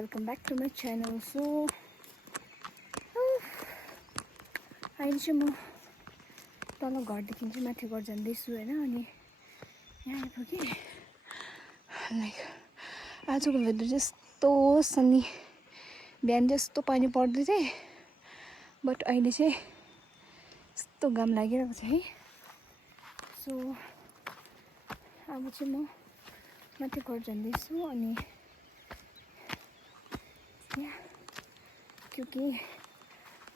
welcome back to my channel. So अहिले चाहिँ म तल घरदेखि चाहिँ माथि घर जाँदैछु हैन अनि यहाँ आइपुगेँ लाइक आजको वेदर जस्तो सनी बिहान जस्तो पानी पर्दै थियो बट अहिले चाहिँ यस्तो घाम लागिरहेको छ है सो अब चाहिँ म माथि घर जाँदैछु अनि यहाँ क्योंकि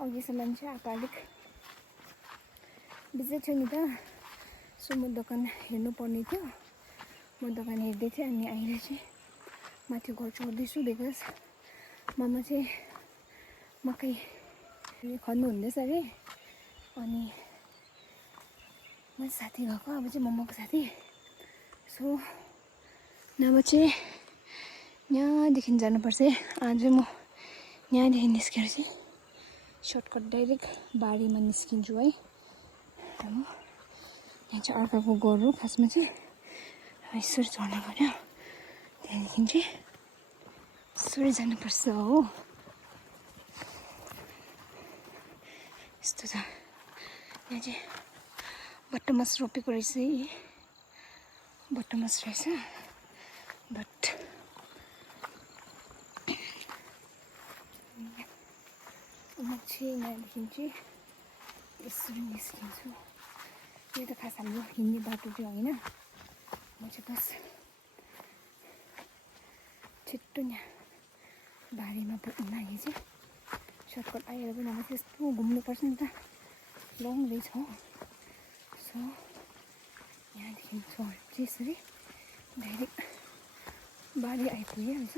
अघिसम्म चाहिँ आएको अलिक बिजी थियो नि त सो म दोकान हेर्नु पर्ने थियो म दोकान हेर्दै थिएँ अनि अहिले चाहिँ माथि घर चढ्दैछु बिकज ममा चाहिँ मकै खन्नु हुँदैछ अरे अनि म साथी गएको अब चाहिँ मम्माको साथी सो नभए चाहिँ यहाँदेखि जानुपर्छ है आज म यहाँदेखि निस्केर चाहिँ सर्टकट डाइरेक्ट बारीमा निस्किन्छु है अब यहाँ चाहिँ अर्काको गोरु खासमा चाहिँ यसरी चढ्नु पर्यो त्यहाँदेखि चाहिँ यसरी जानुपर्छ हो यस्तो छ यहाँ चाहिँ बटमास रोपेको रहेछ है बटमास रहेछ बट म चाहिँ यहाँदेखि चाहिँ यसरी निस्किन्छु यो त खास हाम्रो हिँड्ने बाटो चाहिँ होइन म चाहिँ बस छिट्टो यहाँ बारीमा पुग्न लागि चाहिँ सर्टकट आएर पनि अब त्यस्तो घुम्नुपर्छ नि त लङ रहेछ हो सो यहाँदेखि चढ्यो चाहिँ यसरी डाइरेक्ट बारी आइपुगिहाल्छ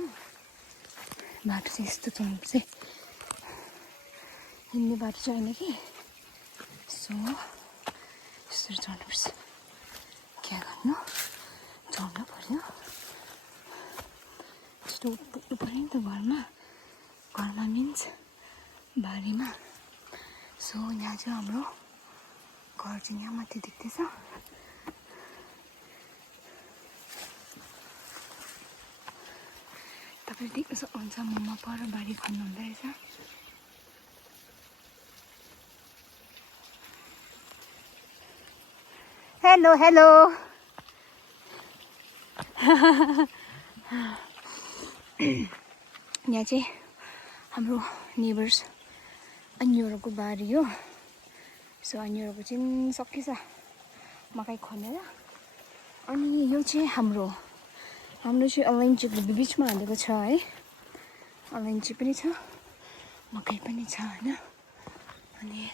बाटो चाहिँ यस्तो चढ्नुपर्छ हिँड्ने बाटो चाहिँ होइन कि सो यसरी चढ्नुपर्छ क्या गर्नु चढ्नु पर्यो छिटो पुग्नु पर्यो नि त घरमा मिन्स बारीमा सो यहाँ चाहिँ हाम्रो घर चाहिँ यहाँ माथि देख्दैछ तपाईँले देख्न सक्नुहुन्छ मम्मा पर बारी खन्नु हुँदो रहेछ हेलो हेलो यहाँ चाहिँ हाम्रो नेबर्स अन्यहरूको बारी हो सो अन्यहरूको चाहिँ सकिन्छ मकै खनेर अनि यो चाहिँ हाम्रो चाहिँ अलैँचीको बिचमा हालेको छ है अलैँची पनि छ मकै पनि छ होइन अनि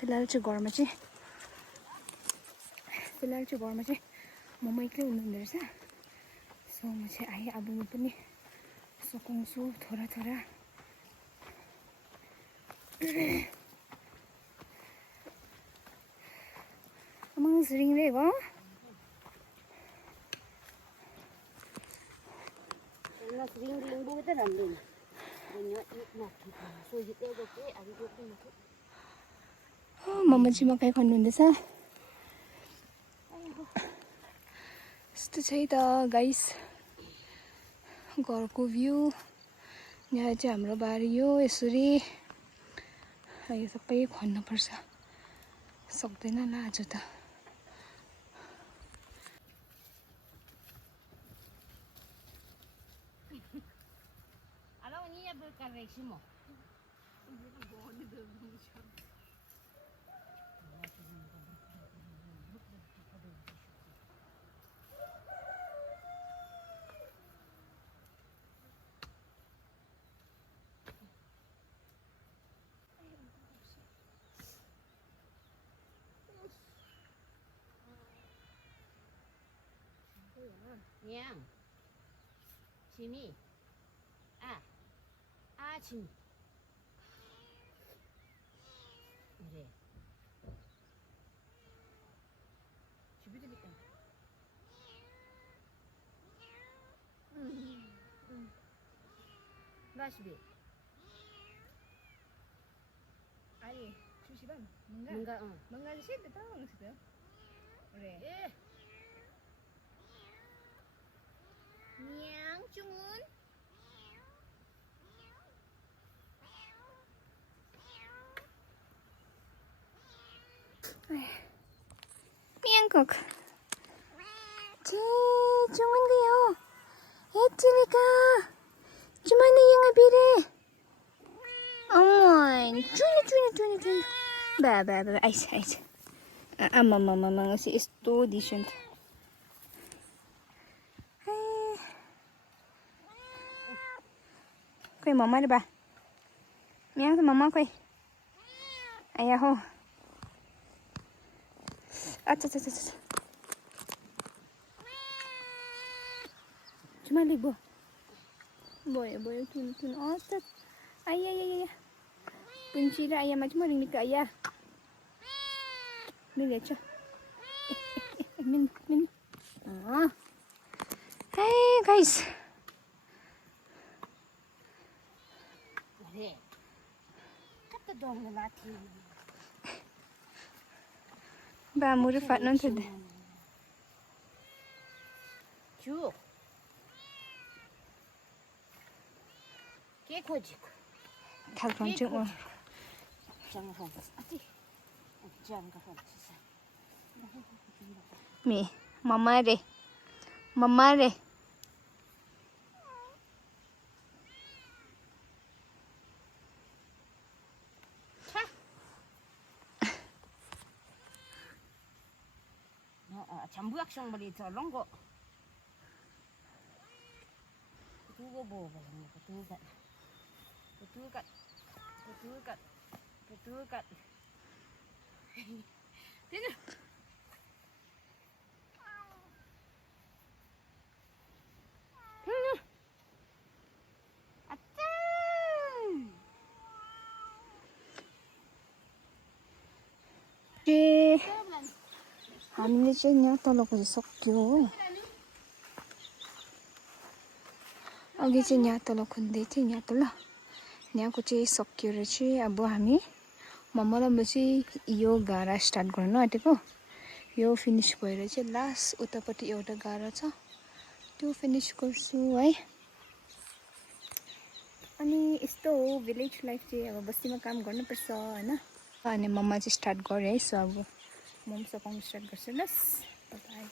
फिलहाल चाहिँ घरमा चाहिँ म एक्लै हुनुहुँदो रहेछ सो म चाहिँ आएँ अब म पनि सघाउँछु थोडा आमाङ रिङ्दै भयो मम्मा चाहिँ मकै खन्नु हुँदैछ यस्तो छ है त गाइस घरको भ्यू यहाँ चाहिँ हाम्रो बारी हो यसरी यो सबै खन्नुपर्छ सक्दैन ल आज त Yang, sini, sini, ini, coba kan, masih, 아니 주시반 뭔가, 뭔가 시드 따라오는 거죠? 그래. Yang Jungun, kok. Jangan kayo. Cilika. Cuma ni yang abire. Oh, cuni. Ba. Ais. Mama si esto decent. Koi mama ba? Yang sa mama koi. Ayah ho. Acha. Cuma libo. Boy, tun. Acha. Ayah. Punci dah ayah macam mana ni ke ayah? Min acha. Min. Hey guys. 그래. 갖다 동네 마티. Ba muri fat non tad. 주. 깨코지고. Thal kon chung mo. 장판. 아티. 장판. Me. Mama re. 잠부 액션물이 더 longo. 두고 보고 두가. 되는. 아짜. हामीले चाहिँ यहाँ तल खोजिसक्यो हो अघि चाहिँ यहाँ तल खोज्दै थियो यहाँ तल यहाँको चाहिँ सक्यो र चाहिँ अब हामी मम्मा र म चाहिँ यो गारा स्टार्ट गर्न आँटेको यो फिनिस भएर चाहिँ लास्ट उतापट्टि एउटा गारा छ त्यो फिनिस गर्छु है अनि यस्तो हो भिलेज लाइफ चाहिँ अब बस्तीमा काम गर्नुपर्छ हैन अनि मम्मा चाहिँ स्टार्ट गरे है सो अब म पनि सघाउन स्टार्ट गर्छु ल बाइ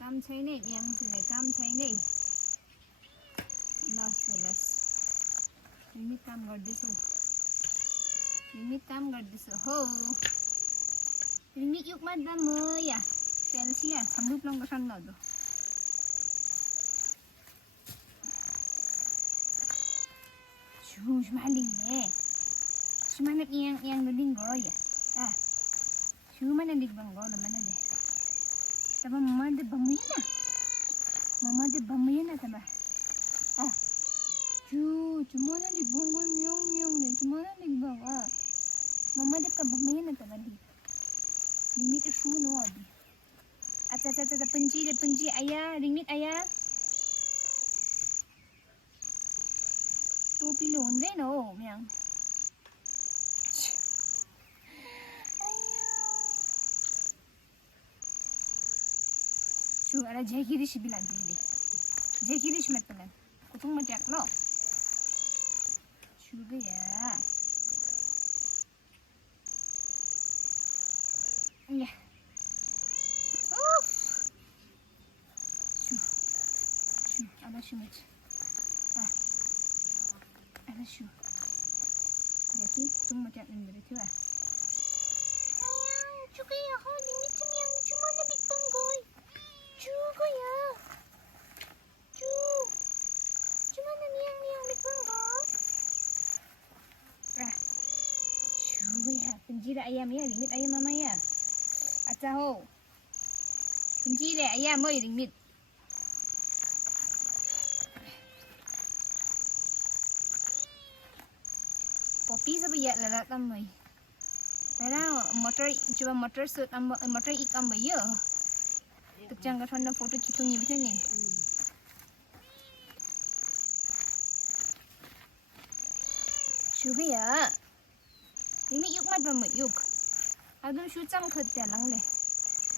काम छैन यहाँ काम छैन लस निमित काम गर्दैछु हो निमित युगमा दम या पेल्सिया छम्रुप लंग सन लदो Shoo, maling Shumana yang ding go ya. Shumana dig bang go mana de. Taba mama de bamuyina taba. Chumana dig bang go myong ne. Chumana dig bang Mama de ka bamuyina taba di. Limit shu no abi. Acha penci ayah, limit ayah. टोपीले हुँदैन हो म्याङ छु अरे जेकिरिस बिलान दिदी जेकिरिस मत पलन कुतुङ मत याक लो छु गया Yeah. Ada siya much. Ada siya. Lagi, sung macam ni berarti lah. Ayang, juga ya, kau ni macam yang cuma nak bikang goy. Juga ya. Cuma nak yang bikang goy. Juga ya, penjira ayam ya, limit ayam mama ya. Ataho. Penjira ayam boy limit. Poppy सब ये लगा तम भाई पहला मटर से तम मटर एक कम भाई तो चंगा ठंडा फोटो खींचूंगी भी नहीं शुभिया ini yuk mat ba yuk adun shu chang khatte lang le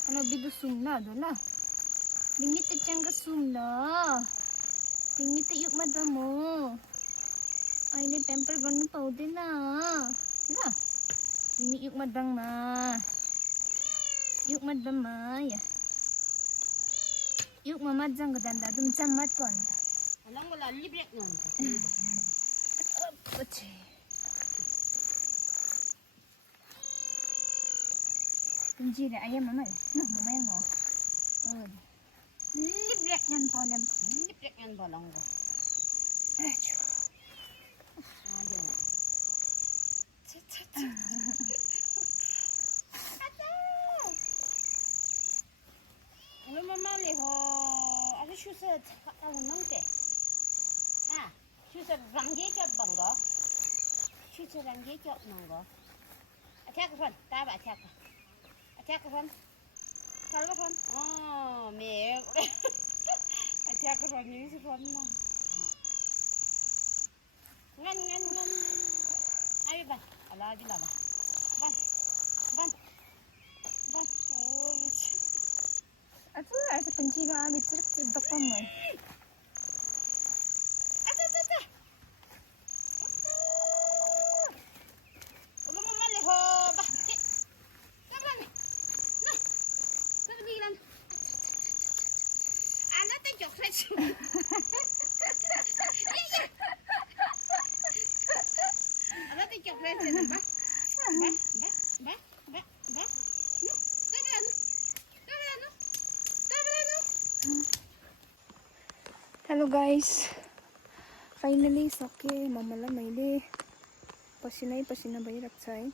ana bidu sum na do la lingi te changa sum na lingi te yuk mat ba mo अहिले पेम्पर गर्नु पाउँदैन ल तिमी युगमा दङमा या युगमा मजाको दान्दा दुम चम्मट पर्नु Alam mo lang libre nun. पछि Pinjira ayam mama no mama yang mo libre yan po alam Libre yan ba lang ko? acho Aduh. Ano mamali ho? Ano susa ang nangte? Ah, susa rangge ka bangga? Susa rangge ka nangga? Attack kan? Taba attack. Attack kan? Kalba kan? Oh, me. Attack kan ni si kan na. Ngan. Ayo ban, ala di lava. Ban. Oh, lucu. Aku rasa penjira ambil teruk mo. Ata. Ulo mo mali ho, ba? Sabran. No. Sabilan. Ana ta jokret. Ana ta jokret ba? Ba. No. Sabran. Hello guys, finally सके मम्मालाई मैले पसिना भइरहेको छ है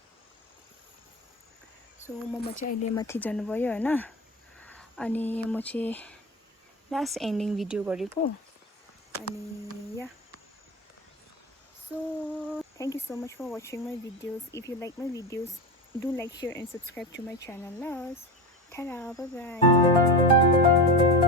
so मम्मा चाहिँ अहिले माथि जानुभयो हैन अनि म चाहिँ लास्ट एन्डिङ भिडियो गरेको अनि या so thank you so much for watching my videos. If you like my videos, do like, share and subscribe to my channel. Love. Ta-da, bye bye.